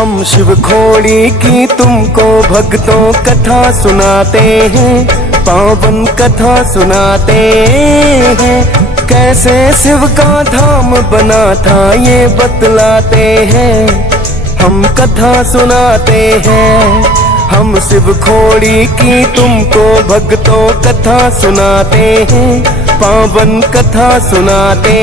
हम शिव खोड़ी की तुमको भक्तों कथा सुनाते हैं, पावन कथा सुनाते हैं। कैसे शिव का धाम बना था ये बतलाते हैं, हम कथा सुनाते हैं। हम शिव खोड़ी की तुमको भक्तों कथा सुनाते हैं, पावन कथा सुनाते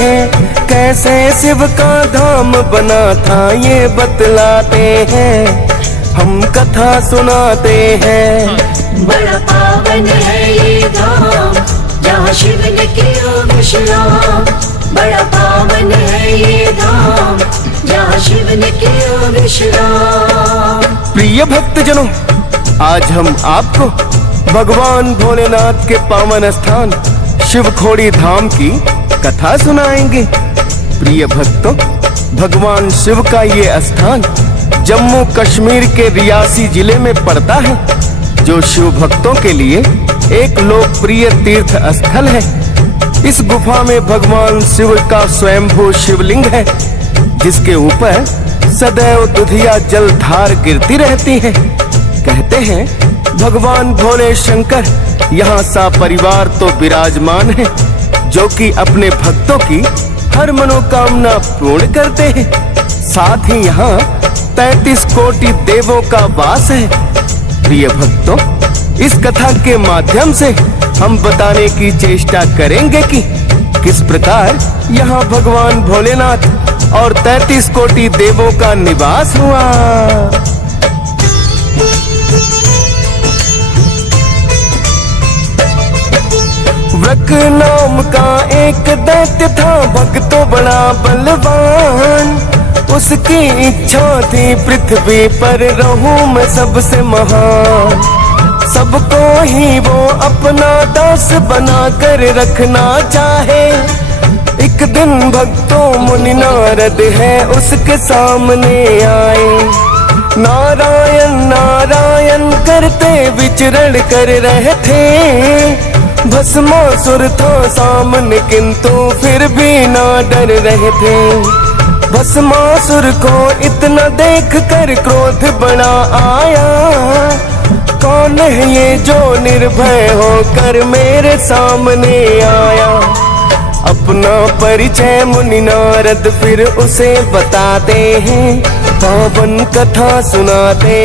हैं। कैसे शिव का धाम बना था ये बतलाते हैं, हम कथा सुनाते हैं। बड़ा पावन है ये धाम जहाँ शिव ने किया विश्राम। बड़ा पावन है ये धाम जहाँ शिव ने किया विश्राम। प्रिय भक्तजनों, आज हम आपको भगवान भोलेनाथ के पावन स्थान शिव खोड़ी धाम की कथा सुनाएंगे। प्रिय भक्तों, भगवान शिव का ये स्थान जम्मू कश्मीर के रियासी जिले में पड़ता है, जो शिव भक्तों के लिए एक लोकप्रिय तीर्थ स्थल है। इस गुफा में भगवान शिव का स्वयंभू शिवलिंग है, जिसके ऊपर सदैव दुधिया जल धार गिरती रहती है। कहते हैं भगवान भोले शंकर यहाँ सा परिवार तो विराजमान है, जो कि अपने भक्तों की हर मनोकामना पूर्ण करते हैं। साथ ही यहाँ 33 कोटि देवों का वास है। प्रिय भक्तों, इस कथा के माध्यम से हम बताने की चेष्टा करेंगे कि किस प्रकार यहाँ भगवान भोलेनाथ और 33 कोटि देवों का निवास हुआ। वृक नाम का एक दैत्य था, भक्तों बड़ा बलवान। उसकी इच्छा थी पृथ्वी पर रहूं मैं सबसे महान। सबको ही वो अपना दास बना कर रखना चाहे। एक दिन भक्तों मुनि नारद है उसके सामने आए। नारायण नारायण करते विचरण कर रहे थे। भस्मासुर था सामने किंतु फिर भी ना डर रहे थे। भस्मासुर को इतना देख कर क्रोध बड़ा आया। कौन है ये जो निर्भय होकर मेरे सामने आया। अपना परिचय मुनि नारद फिर उसे बताते हैं, पावन कथा सुनाते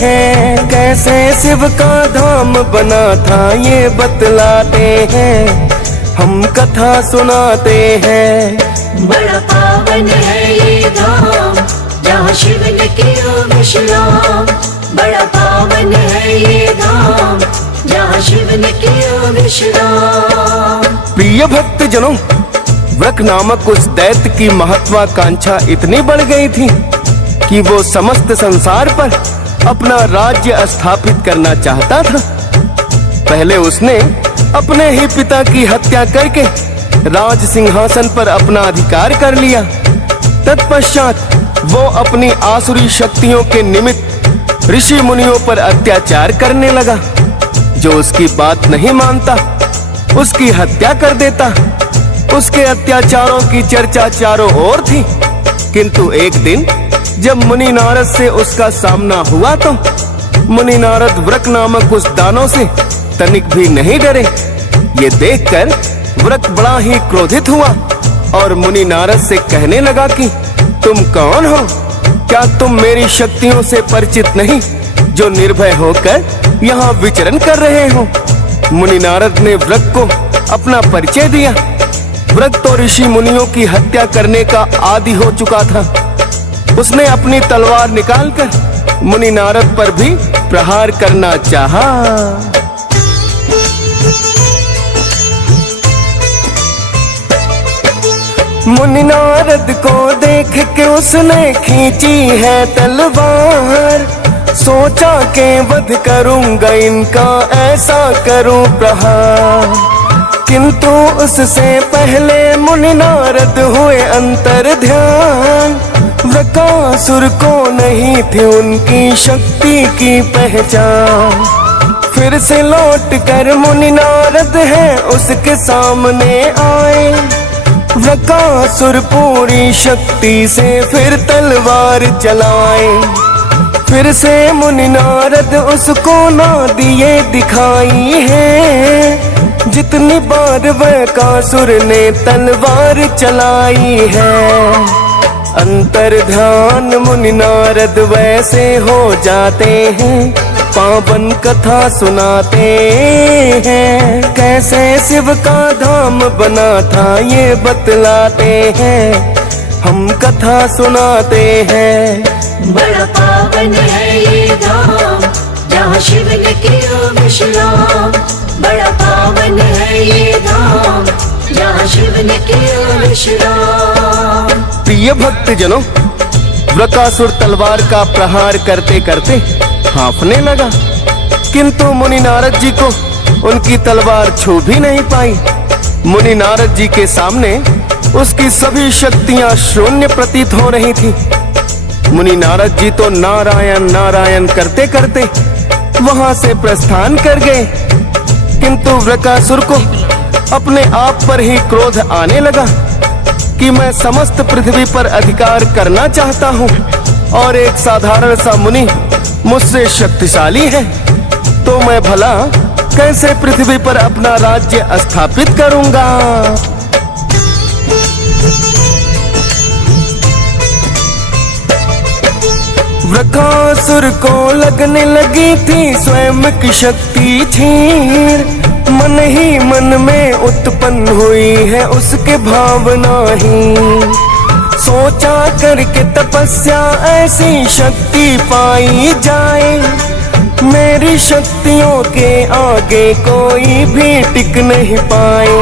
हैं। कैसे शिव का धाम बना था ये बतलाते हैं, हम कथा सुनाते हैं। बड़ा पावन है ये धाम जहाँ शिव ने किया विश्राम। बड़ा पावन है ये धाम जहाँ शिव ने किया विश्राम। प्रिय भक्तजनों, वृक नामक उस दैत्य की महत्वाकांक्षा इतनी बढ़ गई थी कि वो समस्त संसार पर अपना राज्य स्थापित करना चाहता था। पहले उसने अपने ही पिता की हत्या करके राज सिंहासन पर अपना अधिकार कर लिया। तत्पश्चात वो अपनी आसुरी शक्तियों के निमित्त ऋषि मुनियों पर अत्याचार करने लगा। जो उसकी बात नहीं मानता उसकी हत्या कर देता। उसके अत्याचारों की चर्चा चारों ओर थी। किंतु एक दिन जब मुनि नारद से उसका सामना हुआ तो मुनि नारद वृक नामक उस दानव से तनिक भी नहीं डरे। ये देखकर वृक बड़ा ही क्रोधित हुआ और मुनि नारद से कहने लगा कि तुम कौन हो? क्या तुम मेरी शक्तियों से परिचित नहीं, जो निर्भय होकर यहाँ विचरण कर रहे हो? मुनि नारद ने वृक को अपना परिचय दिया। वृक तो ऋषि मुनियों की हत्या करने का आदी हो चुका था। उसने अपनी तलवार निकालकर मुनि नारद पर भी प्रहार करना चाहा। मुनि नारद को देख के उसने खींची है तलवार। सोचा के वध करूंगा इनका, ऐसा करूं प्रहार। किंतु उससे पहले मुनि नारद हुए अंतर ध्यान। वृकासुर को नहीं थी उनकी शक्ति की पहचान। फिर से लौट कर मुनि नारद है उसके सामने आए। वृकासुर पूरी शक्ति से फिर तलवार चलाए। फिर से मुनि नारद उसको ना दिए दिखाई है, जितनी बार वृकासुर ने तलवार चलाई है। अंतर ध्यान मुनि नारद वैसे हो जाते हैं, पावन कथा सुनाते हैं। कैसे शिव का धाम बना था ये बतलाते हैं, हम कथा सुनाते हैं। बड़ा पावन है ये धाम, जहाँ शिव ने किया विश्राम। बड़ा पावन है ये धाम, जहाँ शिव ने किया विश्राम। प्रिय भक्त जनों, वृकासुर तलवार का प्रहार करते करते हाँफने लगा, किंतु मुनि नारद जी को उनकी तलवार छू भी नहीं पाई। मुनि नारद जी के सामने उसकी सभी शक्तियां शून्य प्रतीत हो रही थी। मुनि नारद जी तो नारायण नारायण करते करते वहां से प्रस्थान कर गए, किंतु वृकासुर को अपने आप पर ही क्रोध आने लगा कि मैं समस्त पृथ्वी पर अधिकार करना चाहता हूँ और एक साधारण सा मुनि मुझसे शक्तिशाली है, तो मैं भला कैसे पृथ्वी पर अपना राज्य स्थापित करूंगा। वृकासुर को लगने लगी थी स्वयं की शक्ति छीन, मन ही मन में उत्पन्न हुई है उसके भावना ही। सोचा करके तपस्या ऐसी शक्ति पाई जाए, मेरी शक्तियों के आगे कोई भी टिक नहीं पाए।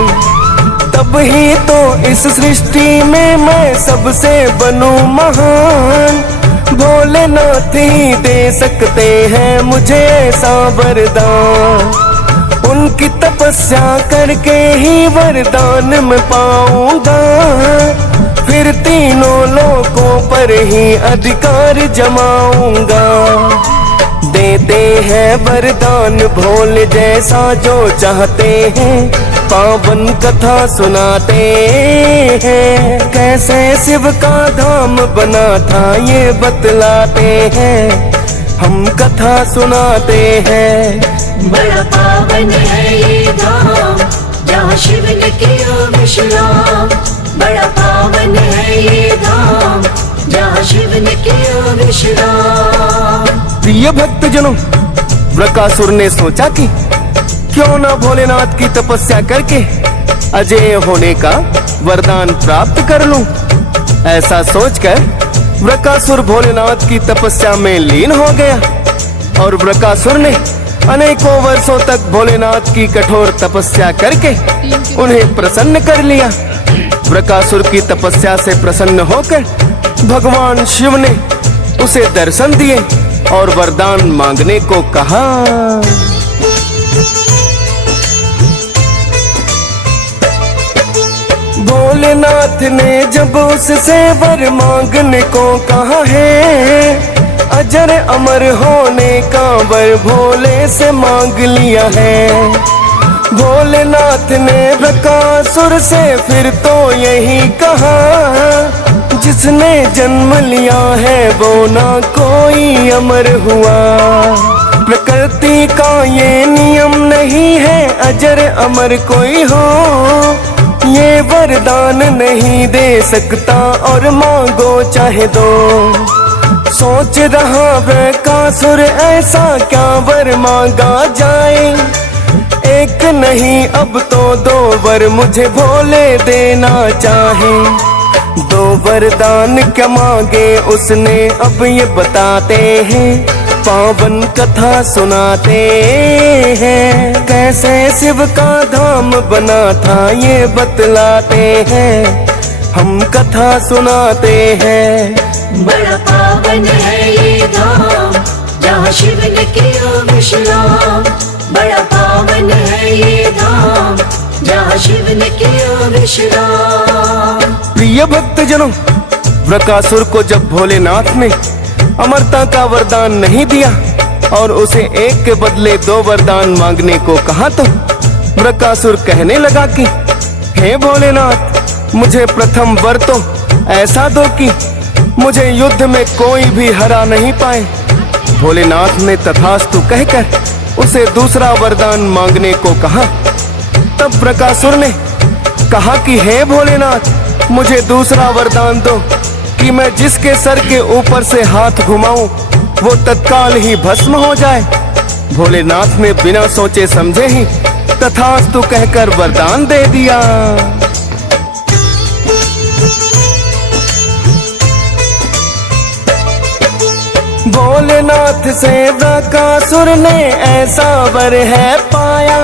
तब ही तो इस सृष्टि में मैं सबसे बनूं महान, भोलेनाथ ही दे सकते हैं मुझे ऐसा वरदान। उनकी तपस्या करके ही वरदान मैं पाऊंगा, फिर तीनों लोकों पर ही अधिकार जमाऊंगा। देते हैं वरदान भोले जैसा जो चाहते हैं, पावन कथा सुनाते हैं। कैसे शिव का धाम बना था ये बतलाते हैं, हम कथा सुनाते हैं। बड़ा पावन है ये धाम, जहाँ शिव ने किया विश्राम। बड़ा पावन है ये धाम, जहाँ शिव ने किया विश्राम। प्रिय भक्त जनों, वृकासुर ने सोचा कि क्यों ना भोलेनाथ की तपस्या करके अजय होने का वरदान प्राप्त कर लूं। ऐसा सोचकर वृकासुर भोलेनाथ की तपस्या में लीन हो गया और वृकासुर ने अनेकों वर्षों तक भोलेनाथ की कठोर तपस्या करके उन्हें प्रसन्न कर लिया। वृकासुर की तपस्या से प्रसन्न होकर भगवान शिव ने उसे दर्शन दिए और वरदान मांगने को कहा। भोलेनाथ ने जब उससे वर मांगने को कहा है, अजर अमर होने का वर भोले से मांग लिया है। भोलेनाथ ने वृकासुर से फिर तो यही कहा, जिसने जन्म लिया है वो ना कोई अमर हुआ। प्रकृति का ये नियम नहीं है अजर अमर कोई हो, ये वरदान नहीं दे सकता और मांगो चाहे दो। सोच रहा वृकासुर ऐसा क्या वर मांगा जाए, एक नहीं अब तो दो वर मुझे भोले देना चाहे। दो वरदान क्या मांगे उसने अब ये बताते हैं, पावन कथा सुनाते हैं। कैसे शिव का धाम बना था ये बतलाते हैं, हम कथा सुनाते हैं। बड़ा पावन है ये धाम, जहाँ शिव ने किया विश्राम। बड़ा पावन है ये धाम, जहाँ शिव ने किया विश्राम। प्रिय भक्त जनों, वृकासुर को जब भोलेनाथ ने अमरता का वरदान नहीं दिया और उसे एक के बदले दो वरदान मांगने को कहा, तो वृकासुर कहने लगा कि हे भोलेनाथ, मुझे प्रथम वर तो ऐसा दो कि मुझे युद्ध में कोई भी हरा नहीं पाए। भोलेनाथ ने तथास्तु कहकर उसे दूसरा वरदान मांगने को कहा। तब बृकासुर ने कहा कि हे भोलेनाथ, मुझे दूसरा वरदान दो कि मैं जिसके सर के ऊपर से हाथ घुमाऊं वो तत्काल ही भस्म हो जाए। भोलेनाथ ने बिना सोचे समझे ही तथास्तु कहकर वरदान दे दिया। भोलेनाथ से बृकासुर ने ऐसा वर है पाया,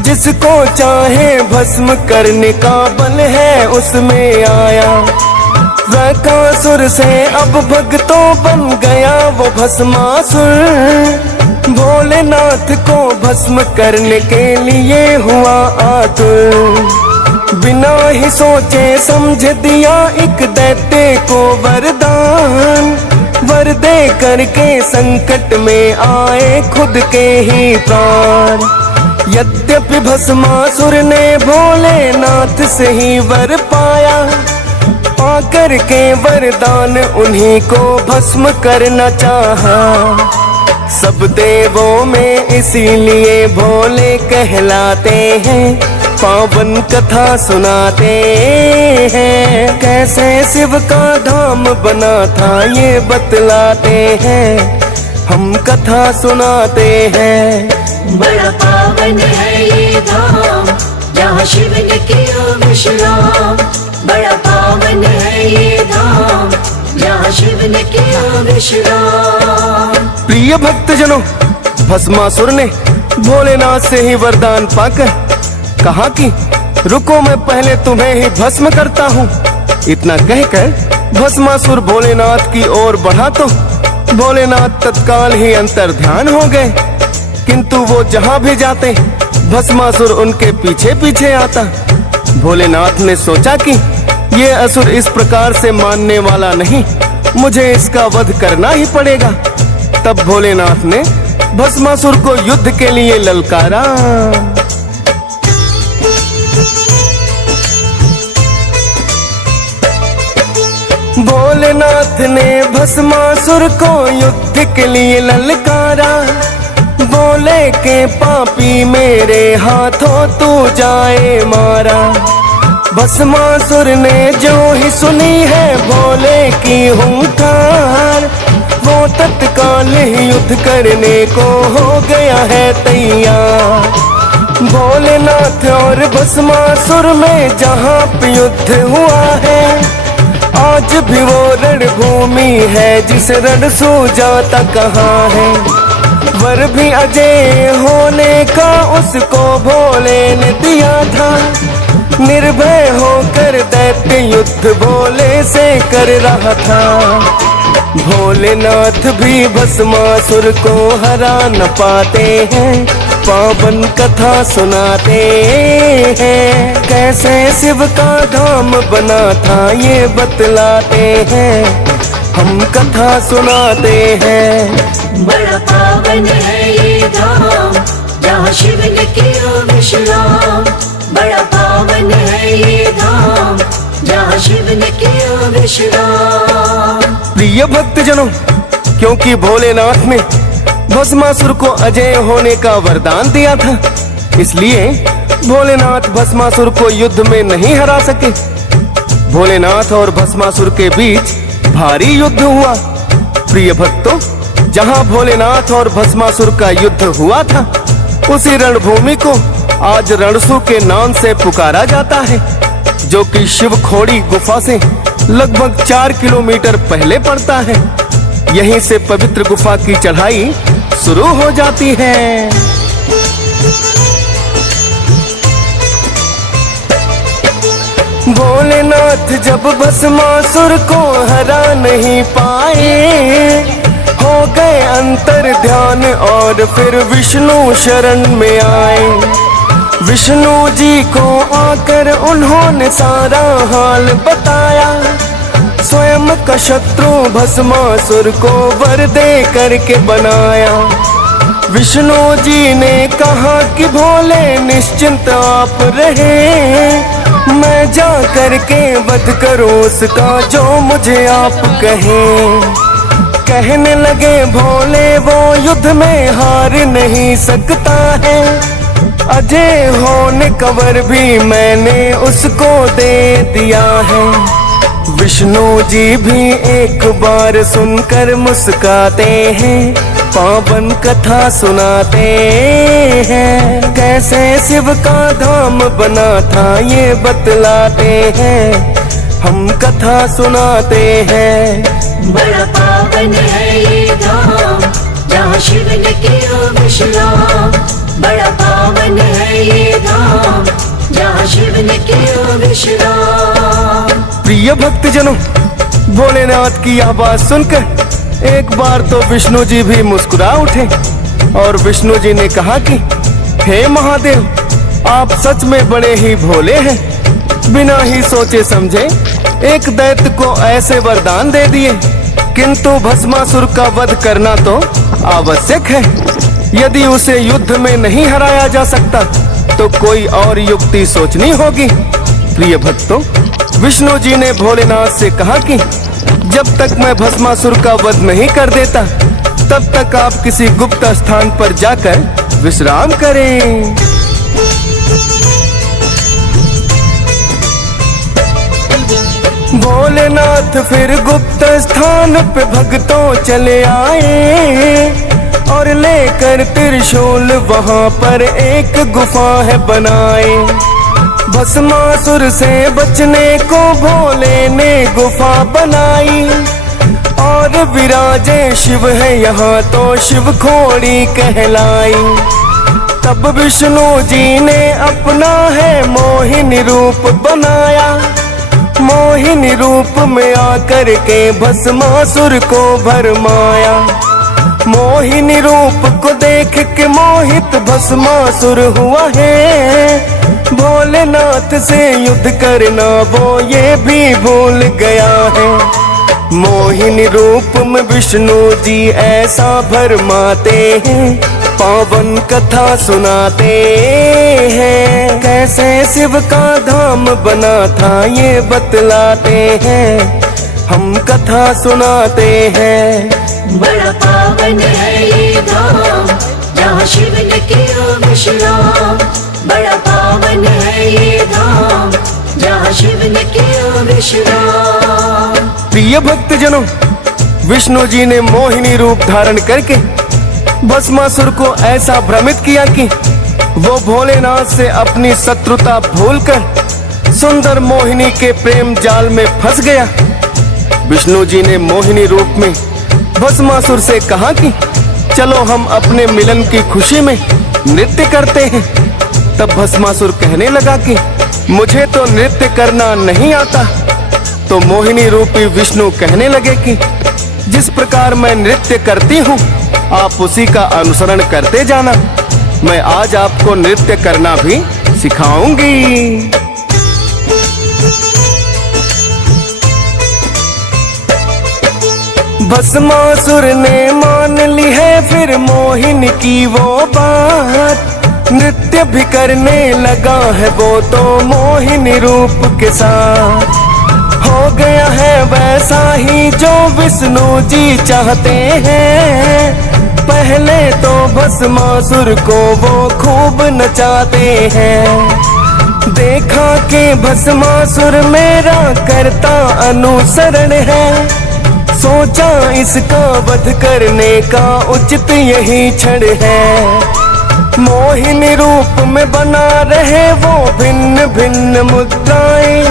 जिसको चाहे भस्म करने का बल है उसमें आया। बृकासुर से अब भक्तों बन गया वो भस्मासुर। भोलेनाथ को भस्म करने के लिए हुआ आतुर। बिना ही सोचे समझ दिया एक दैत्य को वरदान। वर दे करके संकट में आए खुद के ही प्राण। यद्यपि भस्मासुर ने भोलेनाथ से ही वर पाया, पाकर के वरदान उन्हीं को भस्म करना चाहा। सब देवों में इसीलिए भोले कहलाते हैं, पावन कथा सुनाते हैं। कैसे शिव का धाम बना था ये बतलाते हैं, हम कथा सुनाते हैं। बड़ा पावन है ये धाम, जहाँ शिव ने किया विश्राम। बड़ा पावन है ये धाम, जहाँ शिव ने किया विश्राम। प्रिय भक्तजनों, भस्मासुर ने भोलेनाथ से ही वरदान पाकर कहा कि रुको, मैं पहले तुम्हें ही भस्म करता हूँ। इतना कहकर भस्मासुर भोलेनाथ की ओर बढ़ा तो भोलेनाथ तत्काल ही अंतर्ध्यान हो गए। किंतु वो जहाँ भी जाते भस्मासुर उनके पीछे पीछे आता। भोलेनाथ ने सोचा कि ये असुर इस प्रकार से मानने वाला नहीं, मुझे इसका वध करना ही पड़ेगा। तब भोलेनाथ ने भस्मासुर को युद्ध के लिए ललकारा। भोलेनाथ ने भस्मासुर को युद्ध के लिए ललकारा। बोले के पापी मेरे हाथों तू जाए मारा। भस्मासुर ने जो ही सुनी है भोले की हुंकार, वो तत्काल ही युद्ध करने को हो गया है तैयार। भोलेनाथ और भस्मासुर में जहाँ पे युद्ध हुआ है, आज भी वो रणभूमि है जिस रण सुजाता कहाँ है। वर भी अजय होने का उसको भोले ने दिया था। निर्भय होकर दैत्य युद्ध भोले से कर रहा था। भोलेनाथ भी भस्मासुर को हरा न पाते हैं, पावन कथा सुनाते हैं। कैसे शिव का धाम बना था ये बतलाते हैं, हम कथा सुनाते हैं। बड़ा पावन है ये धाम, जहाँ शिव ने किया विश्राम। बड़ा पावन है ये धाम, जहाँ शिव ने किया विश्राम। प्रिय भक्तजनों, क्योंकि भोलेनाथ ने भस्मासुर को अजय होने का वरदान दिया था, इसलिए भोलेनाथ भस्मासुर को युद्ध में नहीं हरा सके। भोलेनाथ और भस्मासुर के बीच भारी युद्ध हुआ। प्रिय भक्तों, जहां भोलेनाथ और भस्मासुर का युद्ध हुआ था, उसी रणभूमि को आज रणसु के नाम से पुकारा जाता है, जो कि शिवखोड़ी गुफा से लगभग 4 किलोमीटर पहले पड़ता है। यहीं से पवित्र गुफा की चढ़ाई शुरू हो जाती है। भोलेनाथ जब भस्मासुर को हरा नहीं पाए, हो गए अंतर ध्यान और फिर विष्णु शरण में आए। विष्णु जी को आकर उन्होंने सारा हाल बताया। स्वयं का शत्रु भस्मासुर को वर दे करके बनाया। विष्णु जी ने कहा कि भोले निश्चिंत आप रहे, मैं जा करके वध करूं उसका जो मुझे आप कहें। कहने लगे भोले वो युद्ध में हार नहीं सकता है, अजय होने कवर भी मैंने उसको दे दिया है। विष्णु जी भी एक बार सुनकर मुस्काते हैं, पावन कथा सुनाते हैं। कैसे शिव का धाम बना था ये बतलाते हैं, हम कथा सुनाते हैं। बड़ा पावन है ये धाम जहाँ शिव ने किया विश्राम। बड़ा पावन है ये धाम जहाँ शिव ने किया विश्राम। प्रिय भक्तजनों, भोलेनाथ की यह बात सुनकर एक बार तो विष्णु जी भी मुस्कुरा उठे और विष्णु जी ने कहा कि हे महादेव, आप सच में बड़े ही भोले हैं। बिना ही सोचे समझे एक दैत्य को ऐसे वरदान दे दिए, किंतु भस्मासुर का वध करना तो आवश्यक है। यदि उसे युद्ध में नहीं हराया जा सकता तो कोई और युक्ति सोचनी होगी। प्रिय भक्तों, विष्णु जी ने भोलेनाथ से कहा कि जब तक मैं भस्मासुर का वध नहीं कर देता तब तक आप किसी गुप्त स्थान पर जाकर विश्राम करें। भोलेनाथ फिर गुप्त स्थान पे भक्तों चले आए और लेकर त्रिशूल वहां पर एक गुफा है बनाए। भस्मासुर से बचने को भोले ने गुफा बनाई और विराजे शिव है यहाँ तो शिव खोड़ी कहलाई। तब विष्णु जी ने अपना है मोहिनी रूप बनाया, मोहिनी रूप में आकर के भस्मासुर को भरमाया। मोहिनी रूप को देख के मोहित भस्मासुर हुआ है, भोलेनाथ से युद्ध करना वो ये भी भूल गया है। मोहिनी रूप में विष्णु जी ऐसा भरमाते हैं, पावन कथा सुनाते हैं। कैसे शिव का धाम बना था ये बतलाते हैं, हम कथा सुनाते हैं। बड़ा पावन है ये धाम जहाँ शिव ने किया विश्राम। बड़ा पावन है ये धाम जहाँ शिव ने किया विश्राम। प्रिय भक्तजनों, विष्णु जी ने मोहिनी रूप धारण करके भस्मासुर को ऐसा भ्रमित किया कि वो भोलेनाथ से अपनी शत्रुता भूलकर सुंदर मोहिनी के प्रेम जाल में फंस गया। विष्णु जी ने मोहिनी रूप में भस्मासुर से कहा कि चलो हम अपने मिलन की खुशी में नृत्य करते हैं। तब भस्मासुर कहने लगा कि मुझे तो नृत्य करना नहीं आता। तो मोहिनी रूपी विष्णु कहने लगे कि जिस प्रकार मैं नृत्य करती हूँ आप उसी का अनुसरण करते जाना, मैं आज आपको नृत्य करना भी सिखाऊंगी। भस्मासुर ने मान ली है फिर मोहिनी की वो बात, नृत्य भी करने लगा है वो तो मोहिनी रूप के साथ। हो गया है वैसा ही जो विष्णु जी चाहते हैं, पहले तो भस्मासुर को वो खूब नचाते हैं। देखा कि भस्मासुर मेरा करता अनुसरण है, सोचा इसका वध करने का उचित यही क्षण है। मोहिनी रूप में बना रहे वो भिन्न भिन्न मुद्राएं,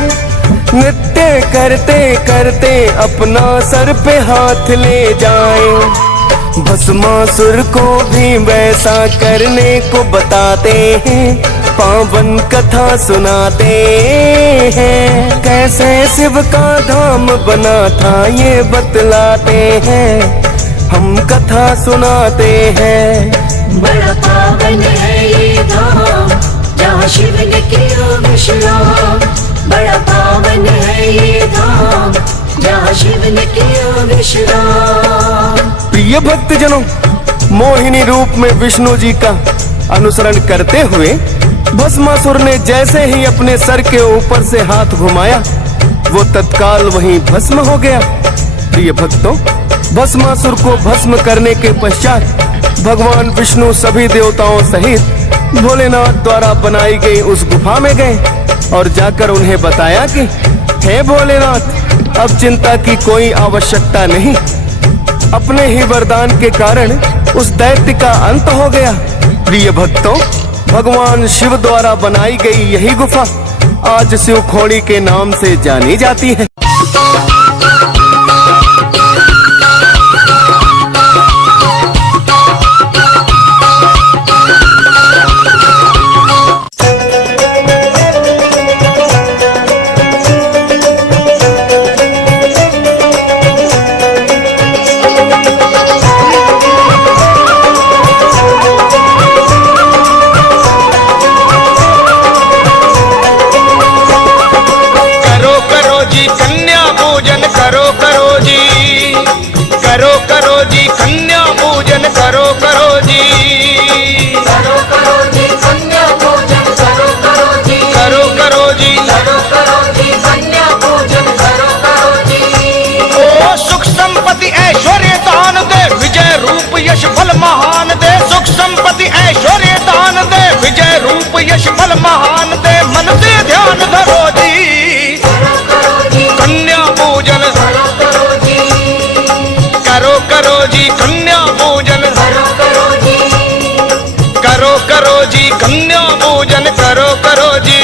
नृत्य करते करते अपना सर पे हाथ ले जाएं। भस्मासुर को भी वैसा करने को बताते हैं, पावन कथा सुनाते हैं। कैसे शिव का धाम बना था ये बतलाते हैं, हम कथा सुनाते हैं। बड़ा पावन है ये धाम जहाँ शिव ने किया विश्राम। बड़ा पावन है ये धाम जहाँ शिव ने किया विश्राम। प्रिय भक्तजनों, मोहिनी रूप में विष्णु जी का अनुसरण करते हुए भस्मासुर ने जैसे ही अपने सर के ऊपर से हाथ घुमाया, वो तत्काल वहीं भस्म हो गया। प्रिय भक्तों, भस्मासुर को भस्म करने के पश्चात भगवान विष्णु सभी देवताओं सहित भोलेनाथ द्वारा बनाई गई उस गुफा में गए और जाकर उन्हें बताया कि हे भोलेनाथ, अब चिंता की कोई आवश्यकता नहीं। अपने ही वरदान के कारण उस दैत्य का अंत हो गया। प्रिय भक्तों, भगवान शिव द्वारा बनाई गई यही गुफा आज शिवखोड़ी के नाम से जानी जाती है। यश फल महान दे, सुख संपत्ति ऐश्वर्य दान दे, विजय रूप यश फल महान दे, मन से ध्यान धरो जी, कन्या पूजन करो करो जी, कन्या पूजन करो करो जी, कन्या पूजन करो करो जी।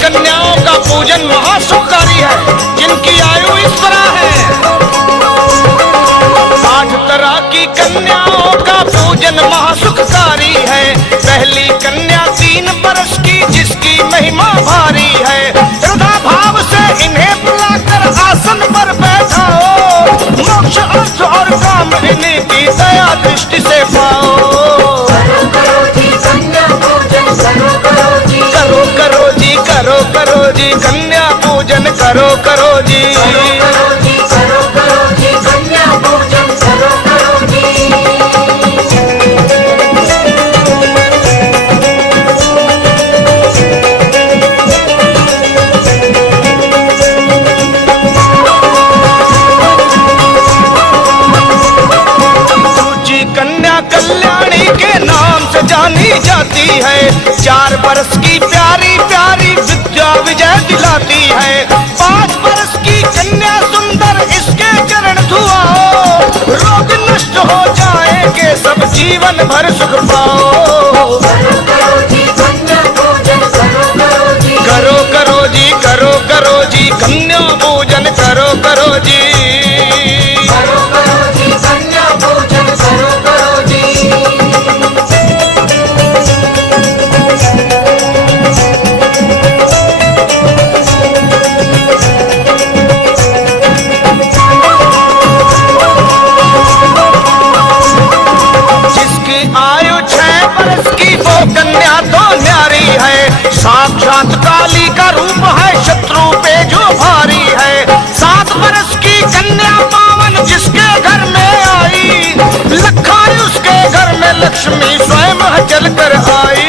कन्याओं का पूजन महासुखकारी है, जिनकी आयु इस तरह है। 8 तरह की कन्याओं का पूजन महासुखकारी है। पहली कन्या 3 बरस की, जिसकी महिमा भारी है। हृदय भाव से इन्हें बुलाकर आसन पर बैठाओ, मोक्ष अर्थ और काम इन्हीं की दया दृष्टि से पाओ। करो करो जी, करो करो जी, कन्या पूजन करो करो जी, करो करो जी, कन्या पूजन करो करो जी। सूची कन्या कल्याणी के नाम से जानी जाती है। 4 बरस की प्यारी प्यारी विद्या विजय दिलाती है। 5 बरस की कन्या सुंदर, इसके चरण धुआओ, रोग नष्ट हो जाएंगे सब, जीवन भर सुख पाओ। करो करो जी, करो करो जी, कन्या पूजन करो करो जी, करो करो जी, कन्या पूजन करो करो जी। आयु 6 बरस की वो कन्या तो न्यारी है। साक्षात काली का रूप है, शत्रु पे जो भारी है। 7 बरस की कन्या पावन, जिसके घर में आई, लखायुष उसके घर में लक्ष्मी स्वयं चल कर आई।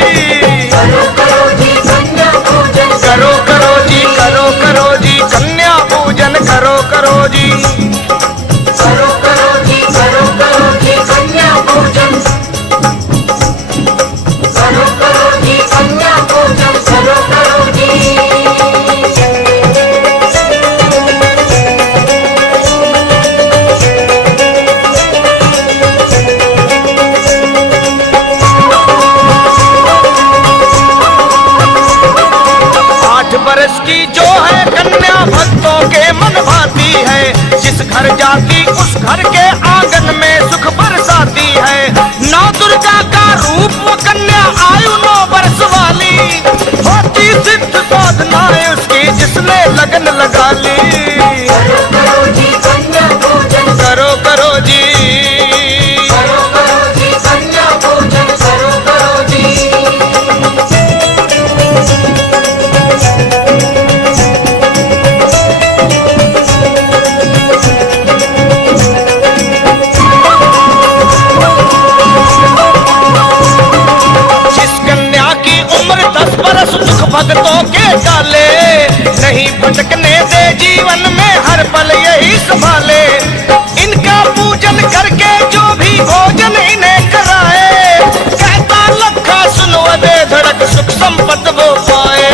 करो करो जी, कन्या पूजन करो करो जी, करो करो जी, कन्या पूजन करो करो जी, करो करो जी, करो करो जी, कन्या पूजन करो करो जी, कन्या पूजन करो करो जी। बरस की जो है कन्या भक्तों के मन भाती है। जीवन में हर पल यही संभाले। इनका पूजन करके जो भी भोजन इन्हें कराए, कहता लखा सुनो दे धड़क सुख संपत वो पाए।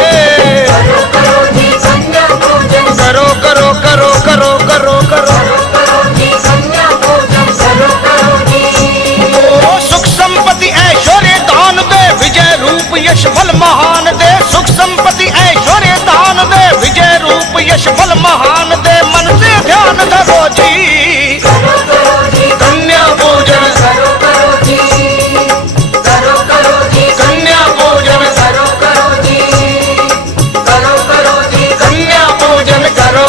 करो करो जी कन्या पूजन, करो करो करो करो करो करो करो जी कन्या पूजन, करो जी। ओ सुख संपत्ति ऐश्वर्य दान दे, विजय रूप यश फल महान दे। सुख संपत्ति ऐश्वर्य दान दे, विजय रूप यश फल महान दे। मन से ध्यान धरो जी, करो जी कन्या पूजन, करो जी, करो जी कन्या पूजन, करो जी, करो जी कन्या पूजन, करो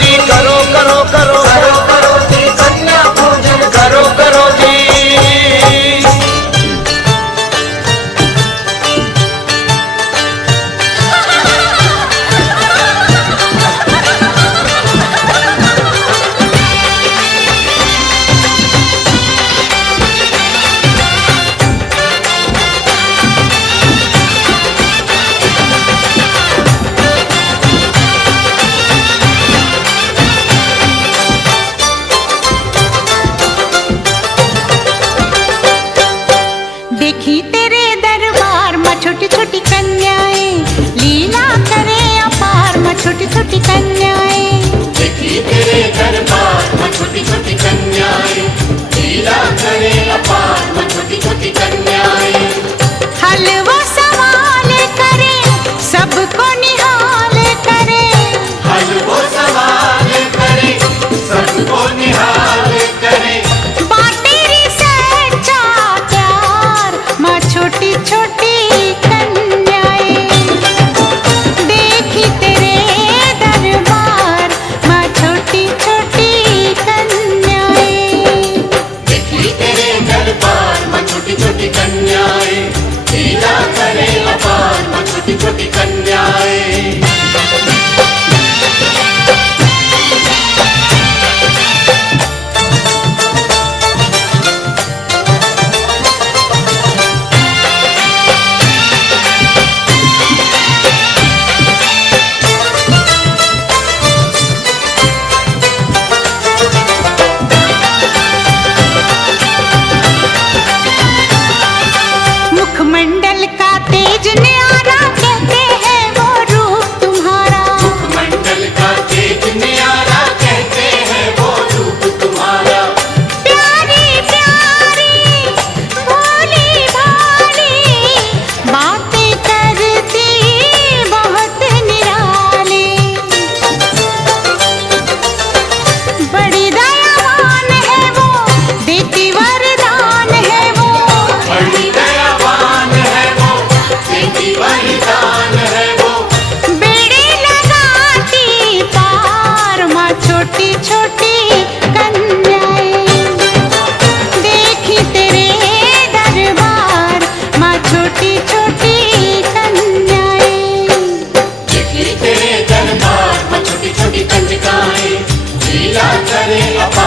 जी, करो जी कन्या पूजन, करो जी। देखी तेरे दरबार में छोटी छोटी कन्याएं, लीला करे अपार में छोटी छोटी कन्याएं। देखी तेरे दरबार में छोटी छोटी कन्याएं, लीला करे अपार में छोटी छोटी कन्याएं। हलवा सवाल करे, सबको निहाल करे। हलवो सवाल करे, सबको निहाल करे। बाटेरी सच्चा प्यार माँ छोटी छोटी कन्याएं। देखी तेरे दरबार माँ छोटी छोटी कन्याएं। देखी तेरे दरबार में छोटी छोटी कन्याएं, लीला करे अपार में छोटी छोटी कन्याएं। मुखमंडल का तेज न्यारा, कहते हैं वो रूप तुम्हारा। मंडल का तेज न्यारा, कहते हैं वो रूप तुम्हारा। प्यारी प्यारी भोली भाली बातें करती बहुत निराली। बड़ी दयावान है वो, देती वरदान है वो। बड़ी दयावान है वो, देती वरदान है वो। बेड़ी लगाती पार माँ छोटी छोटी कन्याएं। देखी तेरे दरबार माँ छोटी छोटी कन्याएं। देखी तेरे दरबार में छोटी छोटी कंजकाएं, लीला करे अपार